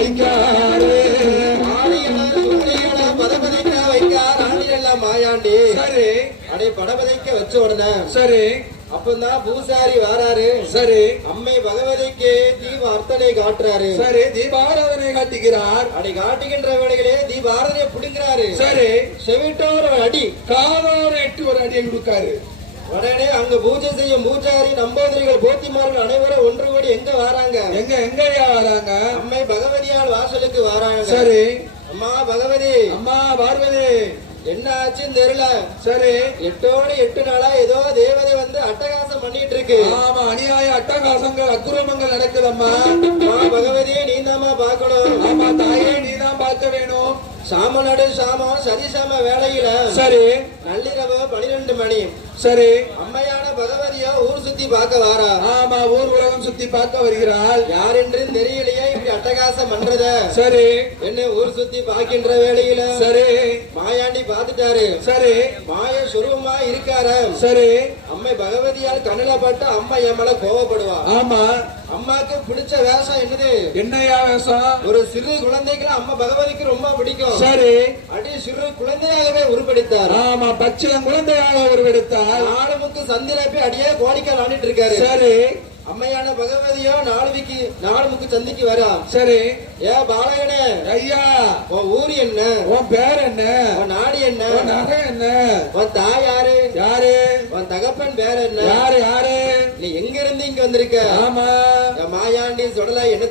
வைக்காரு பதபதைக்க vicar aunty எல்லாம் மாயாண்டி. சரி. அடே படபதைக்க வச்ச உடனே சரி. அப்பதான் பூசாரி வாராரு. சரி. அம்மை பகவதிக்கு தீப அர்த்தனை காட்டுறாரு. சரி. தீபாராதனை காட்டுகிறார். அடி காட்டுகின்ற வேளைகளே தீபாரதனை புடுங்கிறாரு. சரி. செவிட்டோர் ஒரு அடி, காதோர எட்டு ஒரு அடியை கொடுக்காரு. உடனே அங்க பூஜை செய்யும் பூஜாரி நம்பூதிரிகள் போத்திமார்கள் அனைவரும் ஒன்று கூடி எங்க வராங்க? எங்கயா வராங்க? அம்மை பகவதியால் வாசலுக்கு வராங்க. சரி. அம்மா பகவதி, அம்மா பார்வதி, என்ன ஆச்சுன்னு தெரியல. சரி. 8 நாளா ஏதோ தேவதை வந்து அட்டகாசம் பண்ணிட்டு இருக்கு. ஆமா, அநியாய அட்டகாசங்கள் அக்குரமங்கள் நடக்குதம்மா. பகவதியே நீதாமா பாக்கணும். ஆமா தாயே, நீதான் பார்க்க வேணும். சாமநாடு சாமம் சதிசாம வேளையில சரி. நள்ளிரவு 12 மணி. சரி. அம்மையான பகவதியோ ஊர் சுத்தி பார்க்க வாரா. ஆமா, ஊர் உலகம் சுத்தி பார்க்க வருகிறாள். யார் என்று தெரியலையே இப்படி அட்டகாசம் பண்றத. சரி. என்ன ஊர் சுத்தி பார்க்கின்ற வேளையில சரி. மாயாண்டி பாத்துட்டாரு. சரி. மாய சுரூபமா இருக்காரு. சரி. அம்மை பகவதியால் கண்ணுல பட்டு அம்மா என் மேல கோவப்படுவா. ஆமா. அம்மாக்கு பிடிச்ச வேஷம் என்னது? என்னையா வேஷம்? ஒரு சிறு குழந்தைக்கு அம்மா பகவதிக்கு ரொம்ப பிடிக்கும். சரி. அடி சிறு குழந்தையாகவே உருப்பெடுத்தார். ஆமா, பச்சிலம் குழந்தையாக உருவெடுத்தார். நாளுமுக்கு சந்திரப்பி அடியே கோடிக்கா ஆடிட்டு இருக்காரு. சரி. அம்மையான பகவதியோ நாளுமுக்கு சந்திக்கு வரா. சரி. ஏ பாலகனே, ஐயா, உன் ஊர் என்ன? உன் பேர் என்ன? உன் நாடு என்ன? உன் நகை என்ன? உன் தாய் யாரு? யாரு? உன் தகப்பன் பேர் என்ன? யாரு? யாரு? நீ எங்க இருந்து இங்க வந்திருக்க? ஆமா. மாயாண்டி சொடலா என்ன